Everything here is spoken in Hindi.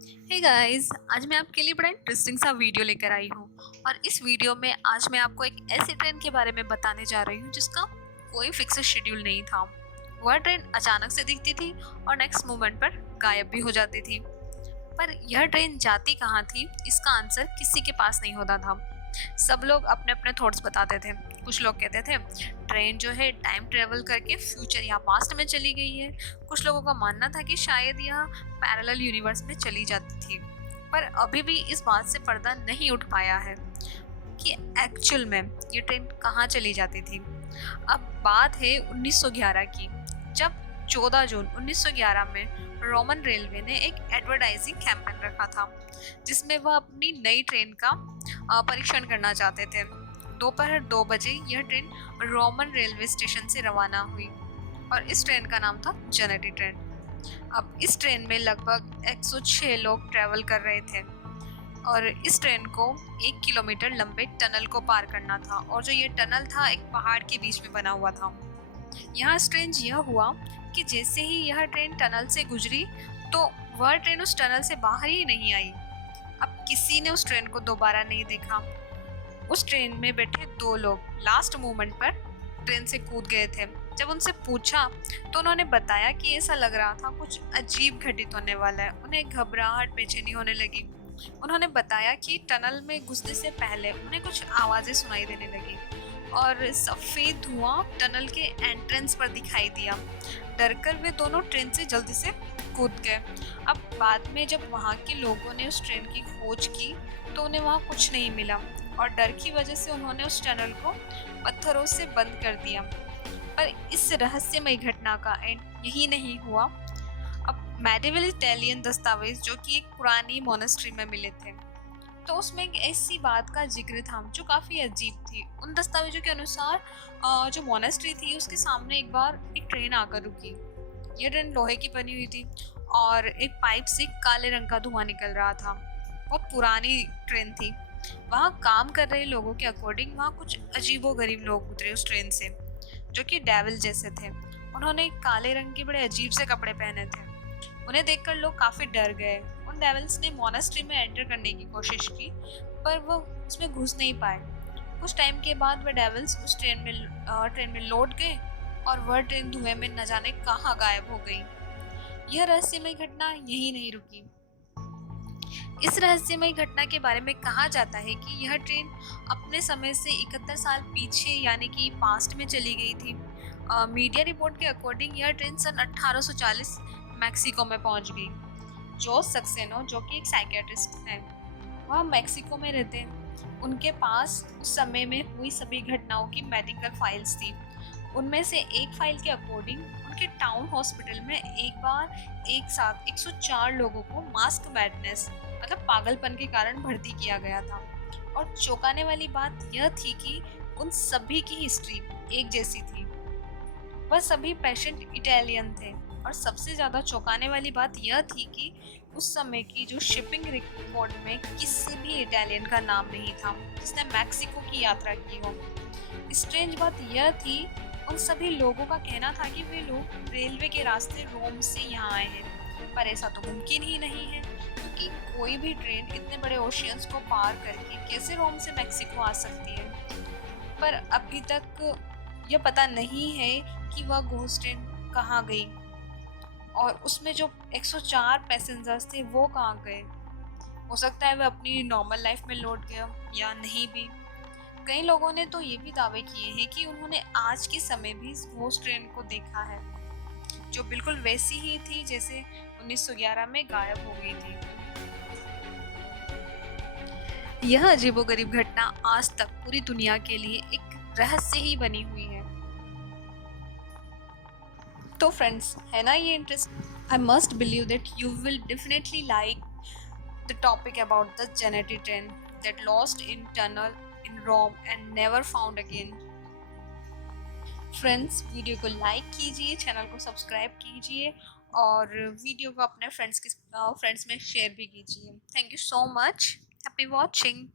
हे गाइस, आज मैं आपके लिए बड़ा इंटरेस्टिंग सा वीडियो लेकर आई हूँ। और इस वीडियो में आज मैं आपको एक ऐसी ट्रेन के बारे में बताने जा रही हूँ जिसका कोई फिक्स शेड्यूल नहीं था। वह ट्रेन अचानक से दिखती थी और नेक्स्ट मोमेंट पर गायब भी हो जाती थी। पर यह ट्रेन जाती कहाँ थी, इसका आंसर किसी के पास नहीं होता था। सब लोग अपने अपने थॉट्स बताते थे। कुछ लोग कहते थे ट्रेन जो है टाइम ट्रेवल करके फ्यूचर या पास्ट में चली गई है। कुछ लोगों का मानना था कि शायद यह पैरेलल यूनिवर्स में चली जाती थी। पर अभी भी इस बात से पर्दा नहीं उठ पाया है कि एक्चुअल में ये ट्रेन कहाँ चली जाती थी। अब बात है 1911 की, जब 14 जून 1911 में रोमन रेलवे ने एक एडवर्टाइजिंग कैंपेन रखा था जिसमें वह अपनी नई ट्रेन का परीक्षण करना चाहते थे। दोपहर 2 बजे यह ट्रेन रोमन रेलवे स्टेशन से रवाना हुई और इस ट्रेन का नाम था जेनेटी ट्रेन। अब इस ट्रेन में लगभग 106 लोग ट्रैवल कर रहे थे और इस ट्रेन को 1 किलोमीटर लंबे टनल को पार करना था और जो ये टनल था एक पहाड़ के बीच में बना हुआ था। यहाँ स्ट्रेंज यह हुआ कि जैसे ही यह ट्रेन टनल से गुजरी तो वह ट्रेन उस टनल से बाहर ही नहीं आई। अब किसी ने उस ट्रेन को दोबारा नहीं देखा। उस ट्रेन में बैठे 2 लोग लास्ट मोमेंट पर ट्रेन से कूद गए थे। जब उनसे पूछा तो उन्होंने बताया कि ऐसा लग रहा था कुछ अजीब घटित होने वाला है। उन्हें घबराहट बेचैनी होने लगी। उन्होंने बताया कि टनल में घुसने से पहले उन्हें कुछ आवाजें सुनाई देने लगी और सफेद धुआं टनल के एंट्रेंस पर दिखाई दिया। डरकर वे दोनों ट्रेन से जल्दी से कूद गए। अब बाद में जब वहाँ के लोगों ने उस ट्रेन की खोज की तो उन्हें वहाँ कुछ नहीं मिला और डर की वजह से उन्होंने उस टनल को पत्थरों से बंद कर दिया। पर इस रहस्यमयी घटना का एंड यही नहीं हुआ। अब मेडिवल इटालियन दस्तावेज जो कि एक पुरानी मोनेस्ट्री में मिले थे तो उसमें एक ऐसी बात का जिक्र था जो काफ़ी अजीब थी। उन दस्तावेजों के अनुसार जो मोनेस्ट्री थी उसके सामने एक बार एक ट्रेन आकर रुकी। ये ट्रेन लोहे की बनी हुई थी और एक पाइप से काले रंग का धुआं निकल रहा था। बहुत पुरानी ट्रेन थी। वहाँ काम कर रहे लोगों के अकॉर्डिंग वहाँ कुछ अजीबोगरीब लोग उतरे उस ट्रेन से जो कि डेविल जैसे थे। उन्होंने काले रंग के बड़े अजीब से कपड़े पहने थे। उन्हें देखकर लोग काफी डर गए। उन डेविल्स ने मोनेस्ट्री में एंटर करने की कोशिश की पर वो उसमें घुस नहीं पाए। कुछ टाइम के बाद वह डेविल्स उस ट्रेन में लौट गए और वह ट्रेन धुएं में न जाने कहाँ गायब हो गई। यह रहस्यमय घटना यही नहीं रुकी। इस रहस्यमय घटना के बारे में कहा जाता है कि यह ट्रेन अपने समय से 71 साल पीछे यानी कि पास्ट में चली गई थी। मीडिया रिपोर्ट के अकॉर्डिंग यह ट्रेन सन 1840 मैक्सिको में पहुंच गई। जो सक्सेनो जो कि एक साइकियाट्रिस्ट हैं, वह मैक्सिको में रहते हैं। उनके पास उस समय में हुई सभी घटनाओं की मेडिकल फाइल्स थी। उनमें से एक फाइल के अकॉर्डिंग उनके टाउन हॉस्पिटल में एक बार एक साथ 104 लोगों को मास्क मैडनेस मतलब पागलपन के कारण भर्ती किया गया था। और चौंकाने वाली बात यह थी कि उन सभी की हिस्ट्री एक जैसी थी। वह सभी पेशेंट इटालियन थे और सबसे ज़्यादा चौंकाने वाली बात यह थी कि उस समय की जो शिपिंग रिकॉर्ड में किसी भी इटालियन का नाम नहीं था जिसने मैक्सिको की यात्रा की हो। स्ट्रेंज बात यह थी, उन सभी लोगों का कहना था कि वे लोग रेलवे के रास्ते रोम से यहाँ आए हैं। पर ऐसा तो मुमकिन ही नहीं है क्योंकि कोई भी ट्रेन इतने बड़े ओशियंस को पार करके कैसे रोम से मैक्सिको आ सकती है। पर अभी तक यह पता नहीं है कि वह घोस्ट ट्रेन कहाँ गई और उसमें जो 104 पैसेंजर्स थे वो कहाँ गए। हो सकता है वह अपनी नॉर्मल लाइफ में लौट गया या नहीं भी। कई लोगों ने तो ये भी दावे किए हैं कि उन्होंने आज के समय भी इस घोस्ट ट्रेन को देखा है जो बिल्कुल वैसी ही थी जैसे 1911 में गायब हो गई थी। यह अजीबोगरीब घटना आज तक पूरी दुनिया के लिए एक रहस्य ही बनी हुई है। तो फ्रेंड्स, है ना ये interest? I must believe that you will definitely like the topic about the Zanetti train that lost in tunnel in Rome and never found again. Friends, video को लाइक कीजिए, चैनल को सब्सक्राइब कीजिए और वीडियो को अपने फ्रेंड्स में शेयर भी कीजिए। Thank you so much. Happy watching.